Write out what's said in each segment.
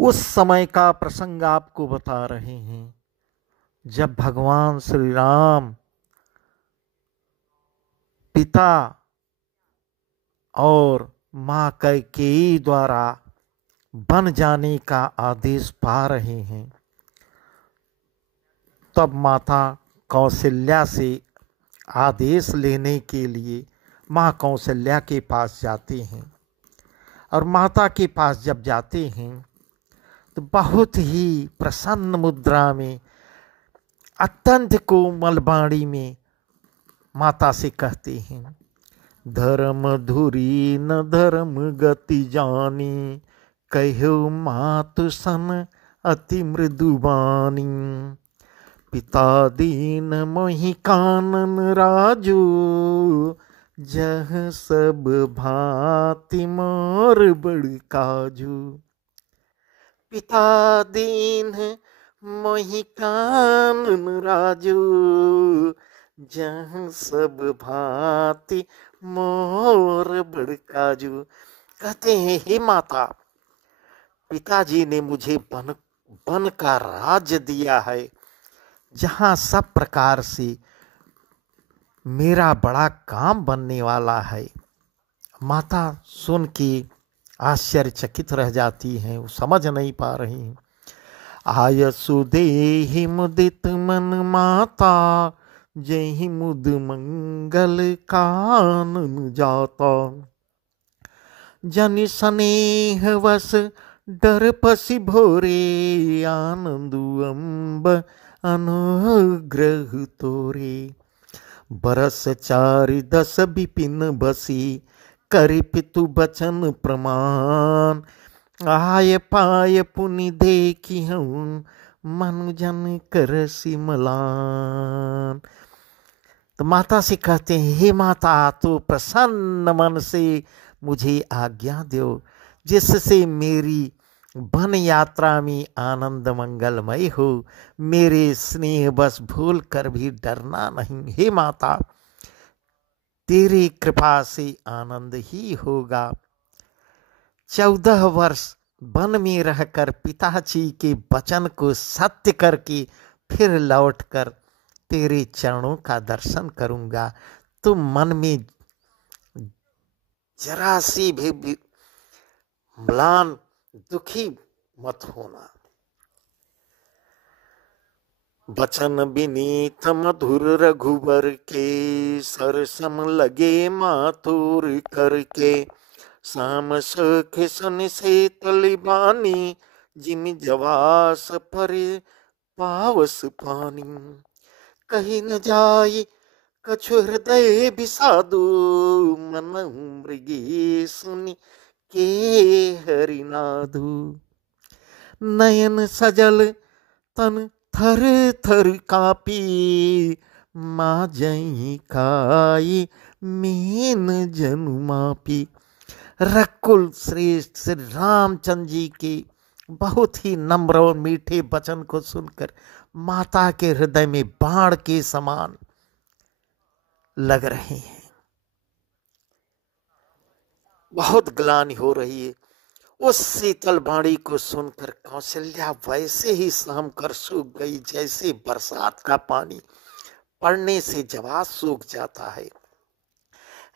उस समय का प्रसंग आपको बता रहे हैं जब भगवान श्री राम पिता और माँ कैकेयी द्वारा बन जाने का आदेश पा रहे हैं। तब माता कौशल्या से आदेश लेने के लिए माँ कौशल्या के पास जाते हैं। और माता के पास जब जाते हैं तो बहुत ही प्रसन्न मुद्रा में, अत्यंत कोमल वाणी में माता से कहते हैं, धर्म धुरी न धर्म गति जानी, कहो मातु सन अति मृदुबानी। पिता दीन मोहि कानन राजू, जह सब भांति मोर बड़ काजू। पिता दीन मोहि कानन राजू, जह सब भांति मोर बड़ काजू। कहते हैं, हे माता, पिताजी ने मुझे वन का राज्य दिया है, जहां सब प्रकार से मेरा बड़ा काम बनने वाला है। माता सुन के आश्चर्यचकित रह जाती हैं, वो समझ नहीं पा रही हैं। आयसु देहि मुदित मन माता, जहि मुद मंगल कानन जाता। जनि स्नेह वश डर पसी भोरे, आनंदु अम्ब अनुग्रह तोरे। बरस 4 10 विपिन बसी, करि पितु बचन प्रमाण। आय पाय पुनि देखी हूँ, मनुजन कर सिमलान। तो माता से कहते हैं, हे माता, तो प्रसन्न मन से मुझे आज्ञा दो, जिससे मेरी वन यात्रा में आनंद मंगलमय हो, मेरे स्नेह बस भूल कर भी डरना नहीं। हे माता, तेरी कृपा से आनंद ही होगा। 14 वर्ष वन में रहकर पिताजी के वचन को सत्य करके फिर लौटकर तेरे चरणों का दर्शन करूंगा। तुम मन में जरा सी भी म्लान दुखी मत होना। बचन विनीत मधुर रघुबर के, सरसम लगे माथुर करके। शाम सख सन से तलिबानी, जिम जवास पर पावस पानी। कहीं न जाय कछु हृदय विषादु, मनहु मृगी सुनि के हरिनादु। नयन सजल तन थर थर कापी, माँ जई काई मीन जनु मापी। रकुल श्रेष्ठ श्री रामचंद्र जी के बहुत ही नम्र और मीठे वचन को सुनकर माता के हृदय में बाण के समान लग रहे हैं। बहुत ग्लानि हो रही है। उस शीतल वाणी को सुनकर कौशल्या वैसे ही सहम कर सूख गई, जैसे बरसात का पानी पड़ने से जवाब सूख जाता है।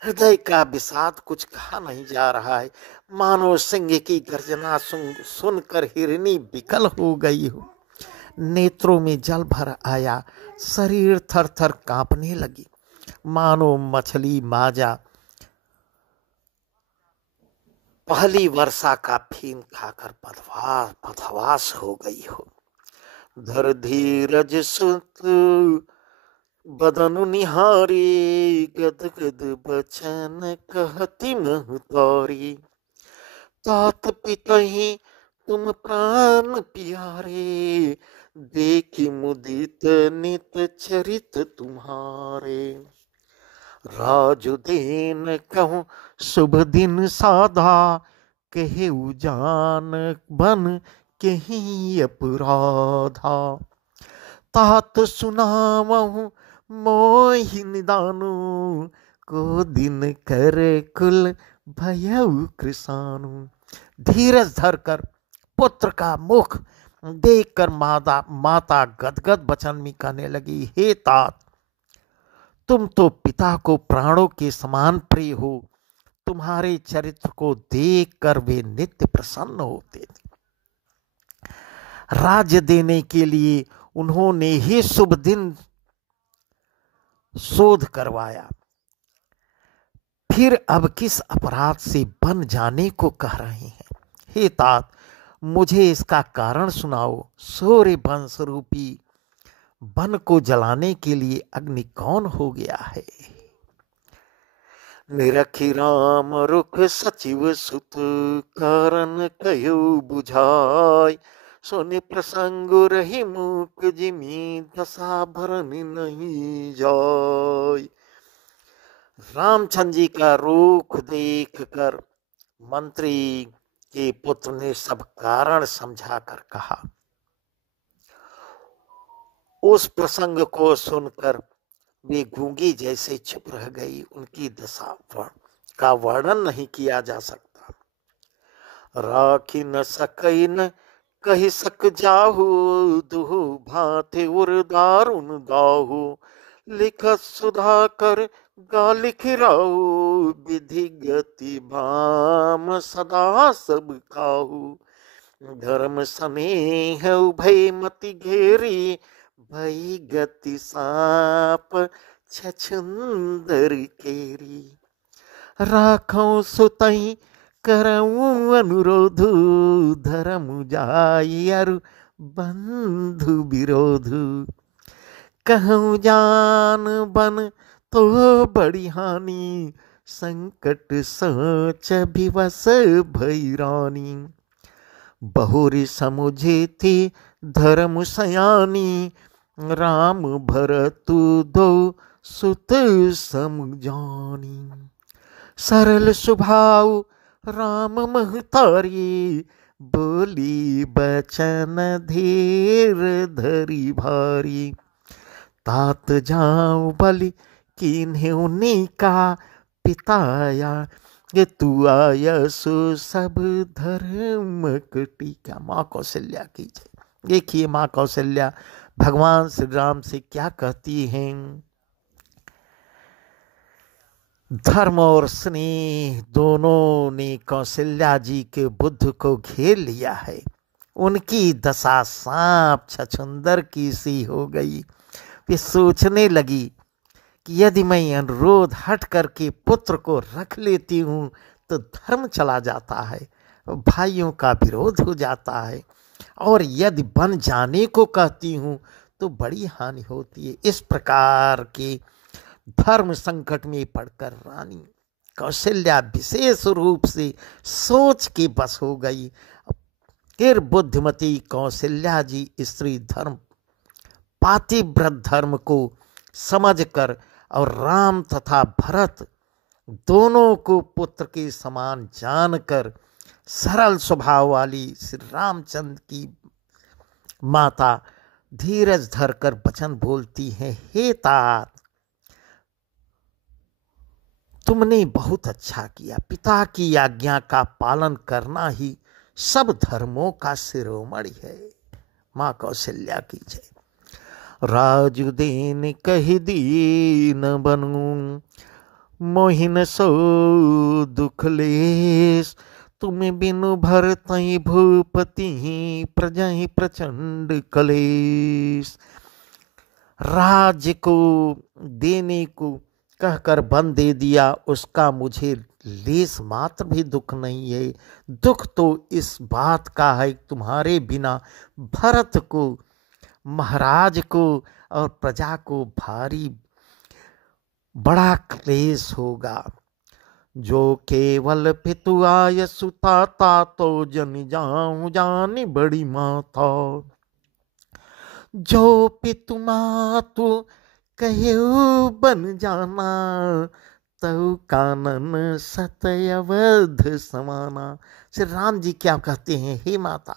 हृदय का विषाद कुछ कहा नहीं जा रहा है, मानो सिंह की गर्जना सुनकर हिरनी विकल हो गई हो। नेत्रों में जल भर आया, शरीर थर थर कांपने लगी, मानो मछली माजा पहली वर्षा का फीम खाकर बदहवास हो गई हो। धर धीरज सुत बदनु निहारी, गद गद बचन कहती महतारी। तात पितहि तुम प्राण प्यारे, देखी मुदित नित चरित तुम्हारे। राजुदीन कहूँ शुभ दिन साधा, कहेउ जान बन कहीं अपराधा। तात सुनावहु मोहि निदानु, को दिन कर कुल भयउ कृसानु। धीरज धर कर पुत्र का मुख देखकर माता गदगद वचन में कहने लगी, हे तात, तुम तो पिता को प्राणों के समान प्रिय हो। तुम्हारे चरित्र को देखकर वे नित्य प्रसन्न होते थे। राज्य देने के लिए उन्होंने ही शुभ दिन शोध करवाया, फिर अब किस अपराध से बन जाने को कह रहे हैं? हे तात, मुझे इसका कारण सुनाओ। सूर्य वंश रूपी वन को जलाने के लिए अग्नि कौन हो गया है? निरखी राम रुख सचिव सुत, कारण कयो बुझाय। सोने प्रसंग रही मूक जिमी, दशा भरन नहीं जाय। रामचंद्र जी का रुख देख कर मंत्री के पुत्र ने सब कारण समझाकर कहा। उस प्रसंग को सुनकर वे गूंगी जैसे चुप रह गई। उनकी दशा का वर्णन नहीं किया जा सकता। राखी न सकई न कही सक जाहु, दुहु भांति उर्दारुन दाहु। लिखत सुधाकर गा लिख राहु, विधि गति भाम सदा सब काहू। धर्म स्नेह उभय मति घेरी, भई गति साप छछुंदर केरी। राखौ सुतई करऊं अनुरोध, धर्म जाई अरु बंधु विरोध। कहूं जान बन तो बड़ी हानि, संकट सोच विवश भई रानी। बहुरी समुझे थी धर्म सयानी, राम भरतु दो सुत समझानी। सरल स्वभाव राम महतारी, बोली बचन धीर धरी भारी। तात जाऊं बलि कीन्हे उन्हीं का, पिताया ये तू आया सो सब धर्म कटी। क्या माँ कौशल्या की जय। देखिए माँ कौशल्या भगवान श्री राम से क्या कहती हैं। धर्म और स्नेह दोनों ने कौशल्या जी के बुद्ध को घेर लिया है। उनकी दशा सांप छछुंदर की सी हो गई। वे सोचने लगी कि यदि मैं अनुरोध हट करके पुत्र को रख लेती हूँ तो धर्म चला जाता है, भाइयों का विरोध हो जाता है, और यदि बन जाने को कहती हूँ तो बड़ी हानि होती है। इस प्रकार के धर्म संकट में पड़कर रानी कौशल्या विशेष रूप से सोच के बस हो गई। फिर बुद्धिमती कौशल्या जी स्त्री धर्म पातिव्रत धर्म को समझकर और राम तथा भरत दोनों को पुत्र के समान जानकर सरल स्वभाव वाली श्री रामचंद्र की माता धीरज धरकर वचन बोलती हैं, हे तात, तुमने बहुत अच्छा किया। पिता की आज्ञा का पालन करना ही सब धर्मों का शिरोमणि है। माँ कौशल्या की जय। राजुदेन कही दीन बनूं, मोहिन सो दुख लेस। तुम बिनु भरतई भूपति, प्रजहि प्रचंड कलेश। राज्य को देने को कहकर वन दे दिया, उसका मुझे लेस मात्र भी दुख नहीं है। दुख तो इस बात का है तुम्हारे बिना भरत को, महाराज को और प्रजा को भारी बड़ा क्लेश होगा। जो केवल पितु आय सुता, तो जन जाऊं जानी बड़ी माता। जो पितु मातु कहु बन जाना, तऊ कानन सतयवध समाना। श्री राम जी क्या कहते हैं, हे माता,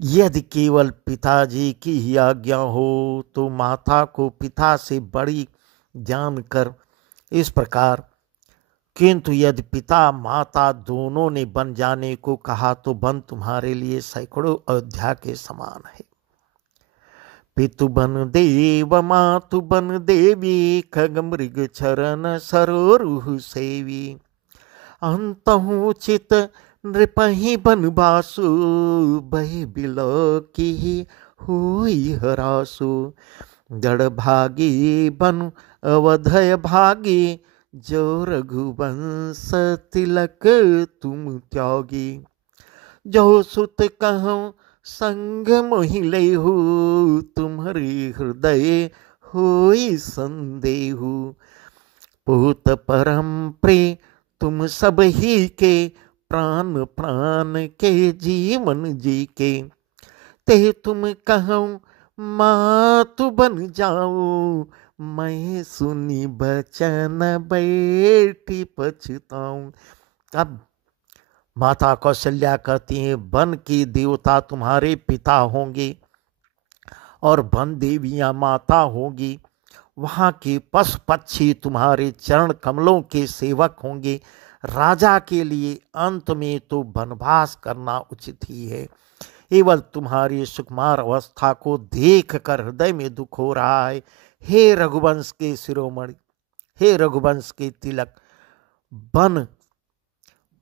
यदि केवल पिताजी की ही आज्ञा हो तो माता को पिता से बड़ी जानकर इस प्रकार किंतु यदि पिता माता दोनों ने बन जाने को कहा तो वन तुम्हारे लिए सैकड़ों अयोध्या के समान है। पितु बन देव मातु बन देवी, खग मृग चरण सरोरुह सेवी। अंतहु चित नृपहि बनवासु, बहि बिलो की हुई हरासु। जड़ भागी बनु अवधय भागी, जो रघुवंश तिलक तुम त्यागी। जो सुत कहूँ संग मोहि लेहु, तुम्हारी हृदय होई संदेहु। पूत परम प्रिय तुम सब ही के, प्राण प्राण के जीवन जी के। ते तुम कहूँ मातु बन जाऊं, मैं सुनी बचन बैठी पछताऊं। अब माता कौशल्या कहती हैं, वन की देवता तुम्हारे पिता होंगे और वन देवियां माता होंगी। वहाँ के पशु पक्षी तुम्हारे चरण कमलों के सेवक होंगे। राजा के लिए अंत में तो वनवास करना उचित ही है। केवल तुम्हारी सुकुमार अवस्था को देख कर हृदय में दुख हो रहा है। हे रघुवंश के शिरोमणि, हे रघुवंश के तिलक, वन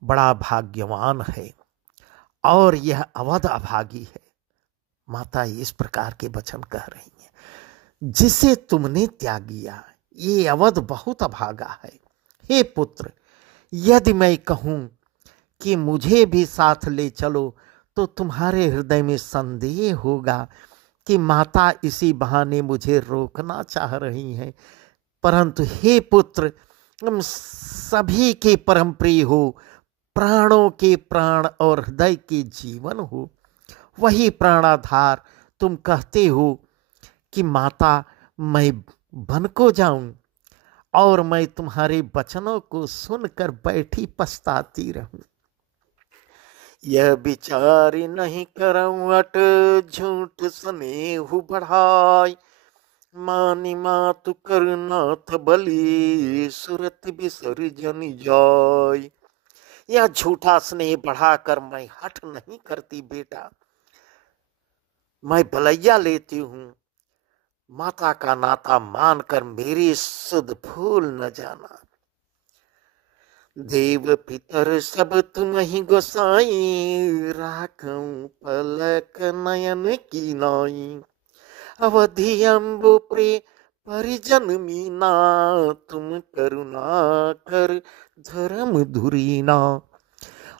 बड़ा भाग्यवान है और यह अवध अभागी है। माता इस प्रकार के वचन कह रही हैं, जिसे तुमने त्यागिया ये अवध बहुत अभागा है। हे पुत्र, यदि मैं कहूं कि मुझे भी साथ ले चलो तो तुम्हारे हृदय में संदेह होगा कि माता इसी बहाने मुझे रोकना चाह रही हैं। परंतु हे पुत्र, तुम सभी के परम प्रिय हो, प्राणों के प्राण और हृदय के जीवन हो। वही प्राणाधार तुम कहते हो कि माता मैं वन को जाऊं और मैं तुम्हारे वचनों को सुनकर बैठी पछताती रहूं। यह विचार नहीं करऊं अट, झूठ स्नेहु बढ़ाई। मानी मातु करनाथ बलि, सुरत विसर्जन जाय। यह झूठा स्नेह बढ़ाकर मैं हठ नहीं करती बेटा, मैं बलैया लेती हूँ। माता का नाता मानकर मेरी सुध भूल न जाना। देव पितर सब तुम ही गोसाई, राखूं पलक नयन की नाई। अवधि अम्बु प्रिय परिजन मीना, तुम करुणा कर धर्म धुरीना।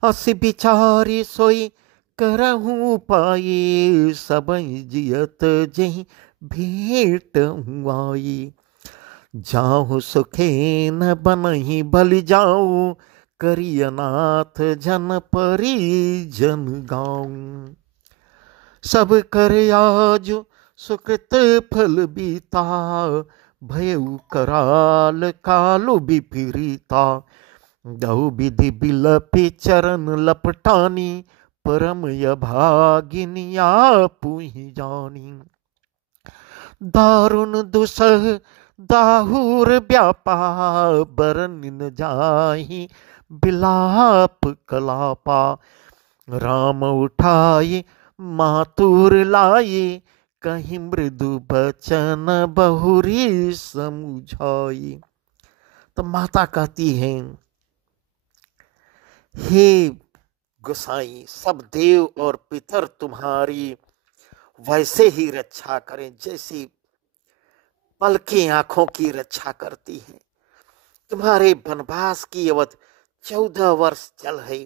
अस बिचारी सोई करहूं पाई, सब जियत जही भेंट हुआई। जाहु सुखे न बनहि बलि जाऊं, करियनाथ जन परिजन गाऊं। सब कर आज सुकृत फल बीता, भयउ कराल कालु विपरीता। दहु विधि बिलपि चरण लपटानी, परम अभागिनिया पुहि जानी। दारुण दुसह दाहुर व्यापा, बरन न जाहि बिलाप कलापा। राम उठाए मातुर लाए, कहीं मृदु बचन बहुरी समुझाई। तो माता कहती है, हे गोसाई, सब देव और पितर तुम्हारी वैसे ही रक्षा करें जैसी पलकी आंखों की रक्षा करती हैं। तुम्हारे वनवास की अवधि 14 वर्ष चल है।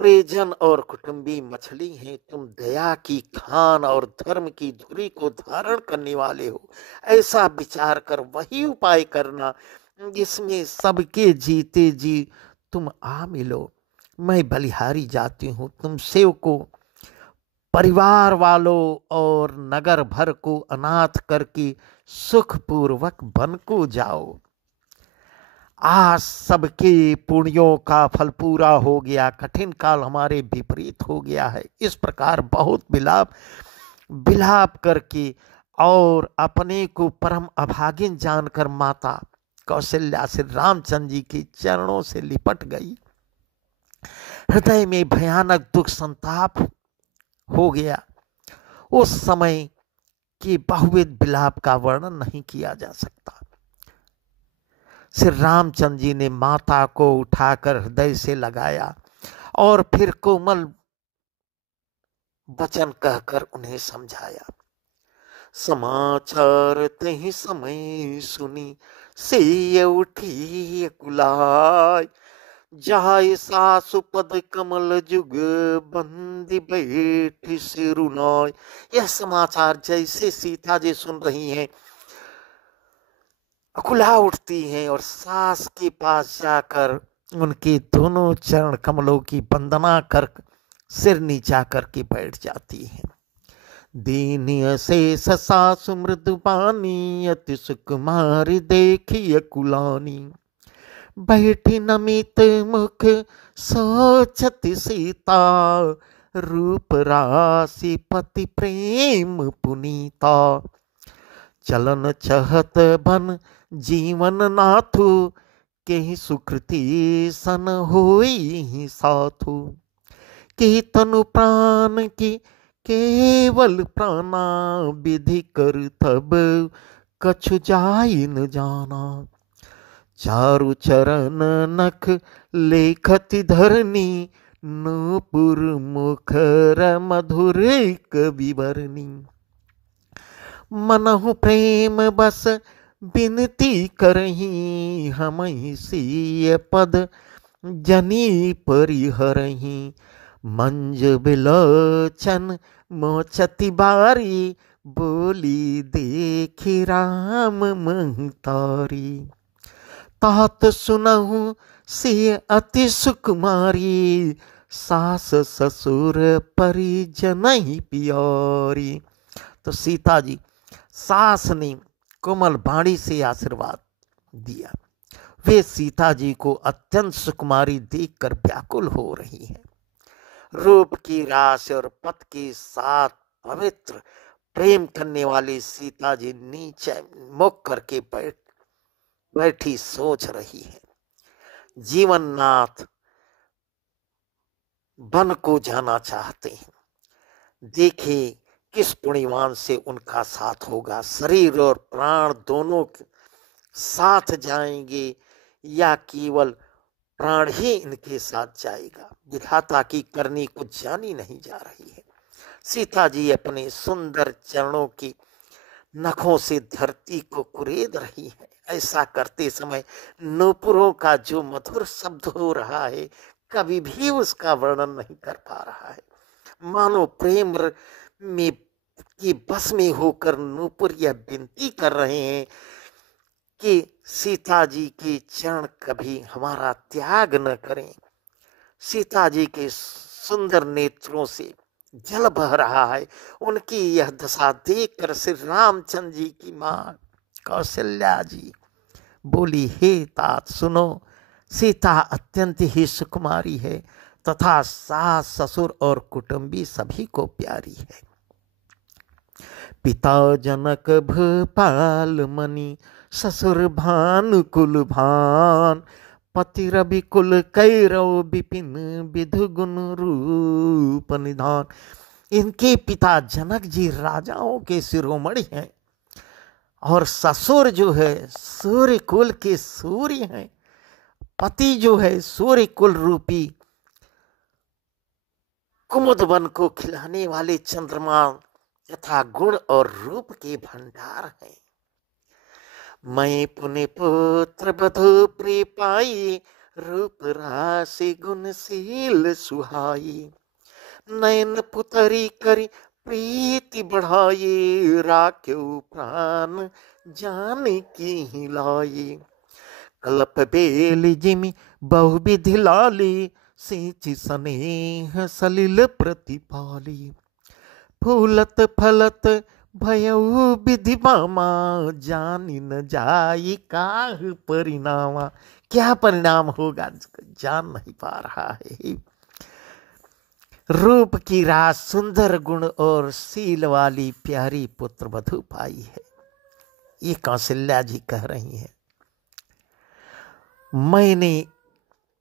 परिजन और कुटुंबी मछली हैं, तुम दया की खान और धर्म की धुरी को धारण करने वाले हो। ऐसा विचार कर वही उपाय करना जिसमें सबके जीते जी तुम आ मिलो। मैं बलिहारी जाती हूँ, तुम सेवकों, परिवार वालों और नगर भर को अनाथ करके सुखपूर्वक वन को जाओ। आज सबके पुण्यों का फल पूरा हो गया, कठिन काल हमारे विपरीत हो गया है। इस प्रकार बहुत विलाप करके और अपने को परम अभागिन जानकर माता कौशल्या श्री रामचंद्र जी के चरणों से लिपट गई। हृदय में भयानक दुख संताप हो गया। उस समय के बहुविध विलाप का वर्णन नहीं किया जा सकता। श्री रामचंद्र जी ने माता को उठाकर हृदय से लगाया और फिर कोमल वचन कहकर उन्हें समझाया। समाचार तहि समय सुनी से उठी कुलाय, जाय सासु पद कमल जुग बंदी बैठी सिरुनाय। यह समाचार जैसे सीता जी सुन रही हैं, अकुला उठती हैं और सास के पास जाकर उनके दोनों चरण कमलों की वंदना कर सिर नीचा करके बैठ जाती हैं। दीन शेष सासु मृदुपानी, अति सुकुमारी देखी कुलानी, बैठी नमित मुख सोचती सीता, रूप राशि पति प्रेम पुनीता। चलन चहत बन जीवन नाथु, के सुकृति सन होई साथु। के तनु प्राण की केवल प्राणा, विधि कर तब कछु जाई न जाना। चारु चरण नख लेखति धरनी, नूपुर मुखर मधुर कविवरनी। मनहु प्रेम बस बिनती करही, हमहि सिय पद जनी परिहरही। मंज बिलोचन मोचति बारी, बोली देखी राम महतारी। तात सुनहु सिय अति सुकुमारी, सास ससुर परिजन ही प्यारी। तो सीता जी सास ने कोमल वाणी से आशीर्वाद दिया। वे सीता जी को अत्यंत सुकुमारी देखकर व्याकुल हो रही हैं। रूप की रास और पत के साथ पवित्र प्रेम करने वाली सीता जी नीचे मुख करके बैठी सोच रही है। जीवननाथ वन को जाना चाहते हैं, देखे किस पुण्यवान से उनका साथ होगा। शरीर और प्राण दोनों साथ जाएंगे या केवल प्राण ही इनके साथ जाएगा। विधाता की करनी कुछ जानी नहीं जा रही है। सीता जी अपने सुंदर चरणों की नखों से धरती को कुरेद रही है। ऐसा करते समय नूपुरों का जो मधुर शब्द हो रहा है, कभी भी उसका वर्णन नहीं कर पा रहा है। मानो प्रेम में की बस में होकर नूपुर यह विनती कर रहे हैं कि सीता जी के चरण कभी हमारा त्याग न करें। सीता जी के सुंदर नेत्रों से जल बह रहा है। उनकी यह दशा देखकर श्री रामचंद्र जी की माँ कौशल्या जी बोली, हे तात सुनो, सीता अत्यंत ही सुकुमारी है तथा सास ससुर और कुटुंबी सभी को प्यारी है। पिता जनक भूपाल मणि, ससुर भानुकुल भान, पति रवि कुल कैरव विपिन, विधु गुण रूप निधान। इनके पिता जनक जी राजाओं के शिरोमणि हैं और ससुर जो है सूर्य कुल के सूर्य हैं। पति जो है सूर्य कुल रूपी कुमुद वन को खिलाने वाले चंद्रमा तथा गुण और रूप के भंडार हैं। मैं पुण्य पुत्र बधु प्रिय पाई, रूप राशि गुणशील सुहाई। नयन पुतरी करी प्रीति बढ़ाई, राख्यो प्राण जान की हिलाई। कल्प बेली जिमि बहुविधि लाली, सिंचि स्नेह सलिल प्रतिपाली। फूलत फलत भयउ विधि मामा, जानी न जाई काह परिणामा। क्या परिणाम होगा जान नहीं पा रहा है। रूप की रास सुंदर गुण और शील वाली प्यारी पुत्र वधु पाई है। ये कौशल्या जी कह रही हैं। मैंने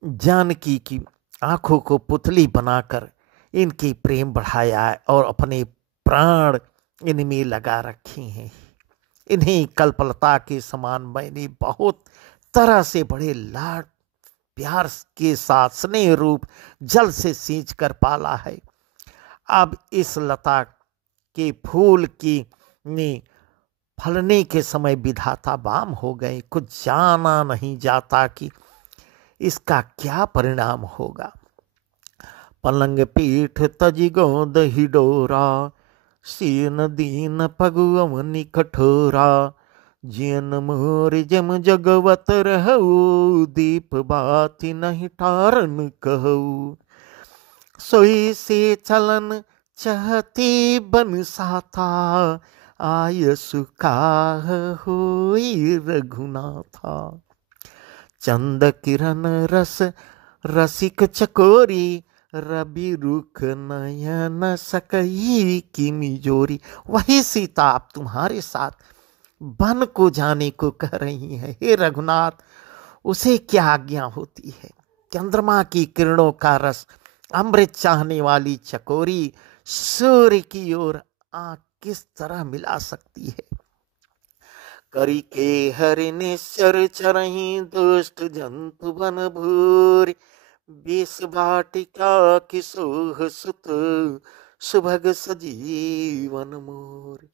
जानकी की आंखों को पुतली बनाकर इनकी प्रेम बढ़ाया है और अपने प्राण इनमें लगा रखे हैं। इन्हीं कल्पलता के समान मैंने बहुत तरह से बड़े लाड प्यार के साथ स्नेह रूप जल से सींच कर पाला है। अब इस लता के फूल की ने फलने के समय विधाता बाम हो गए। कुछ जाना नहीं जाता कि इसका क्या परिणाम होगा। पलंग पीठ तजी गोद ही डोरा, सीन दीन पगुअमनि कठोरा, जियन मोर जम जगवत रहू, दीप बाती नहीं टारन कहू। सोई से चलन चहती बन साथा, आय सुकाह होई रघुनाथा। चंद किरण रस रसिक चकोरी, रवि रुख नयन सकई की मिजोरी। वही सीता आप तुम्हारे साथ वन को जाने को कह रही है। हे रघुनाथ, उसे क्या आज्ञा होती है। चंद्रमा की किरणों का रस अमृत चाहने वाली चकोरी सूर्य की ओर आंख किस तरह मिला सकती है। करी के हरिनेश्वर चरही, दुष्ट जंतु बन भूरी, बीस वाटिका किशोह सुत, सुभग सजीवन मोर।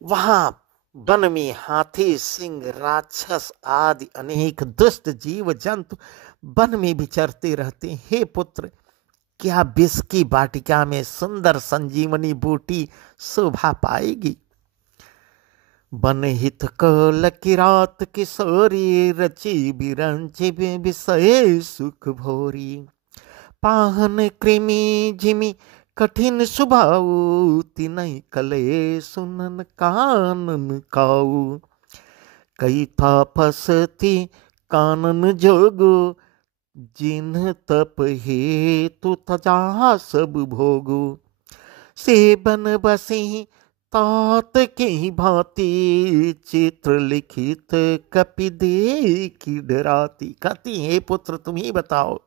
वहां वन में हाथी, सिंह, राक्षस आदि अनेक दुष्ट जीव जंतु वन में विचरते रहते। हे पुत्र, क्या विष की वाटिका में सुंदर संजीवनी बूटी शोभा पाएगी। बन हित कल किरात किशोरी, रची बिरंची विषय सुख भोरी। पाहन कृमि जिमि कठिन सुभाऊ, तिनहि कले सुनन कानन काऊ। कई तापसती कानन जोगु, जिन्ह तप हेतु तजा सब भोगु। सेबन बसी तात की भांति, चित्र लिखित कपि देखी डराती। कहती हे पुत्र, तुम ही बताओ,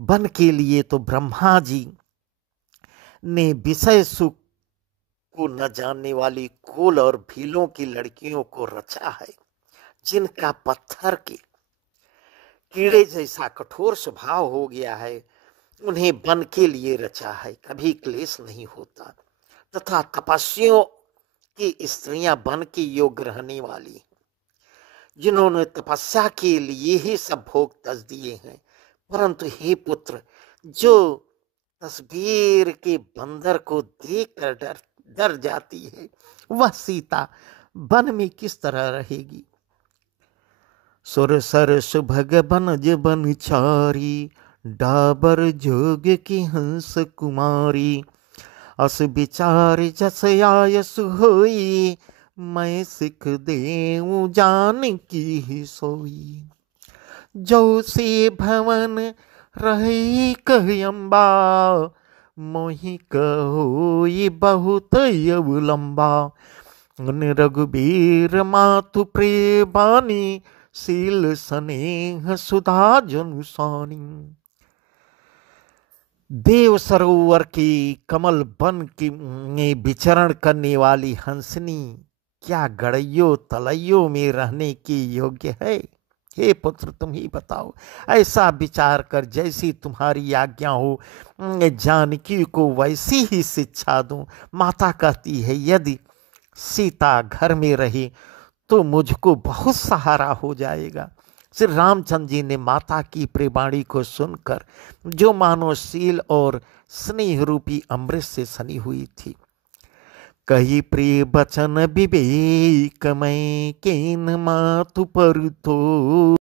वन के लिए तो ब्रह्मा जी ने विषय सुख को न जानने वाली कोल और भीलों की लड़कियों को रचा है, जिनका पत्थर के कीड़े जैसा कठोर स्वभाव हो गया है। उन्हें वन के लिए रचा है, कभी क्लेश नहीं होता। तथा तपस्वियों की स्त्रियां वन के योग्य रहने वाली, जिन्होंने तपस्या के लिए ही सब भोग तज दिए हैं। परंतु हे पुत्र, जो तस्वीर के बंदर को देखकर डर जाती है, वह सीता वन में किस तरह रहेगी। सुर सर सुभग बनज बनचारी, डाबर जोग की हंस कुमारी। अस विचार जस आयस होई, मैं सिख देऊं जान की ही सोई। जो से भवन रही कहम्बा, मोहि कहोई बहुत अवलंबा। उन रघुबीर मातु प्रेबानी, शील स्नेह सुधा जनुसानी। देव सरोवर की कमल वन की में विचरण करने वाली हंसनी क्या गड़ैयों तलैयों में रहने की योग्य है। हे पुत्र, तुम ही बताओ। ऐसा विचार कर जैसी तुम्हारी आज्ञा हो, जानकी को वैसी ही शिक्षा दूं। माता कहती है, यदि सीता घर में रहे तो मुझको बहुत सहारा हो जाएगा। श्री रामचंद्र जी ने माता की प्रेमाणी को सुनकर, जो मानो शील और स्नेह रूपी अमृत से सनी हुई थी, कही प्रिय बचन विवेक मैं केन मातु पर तो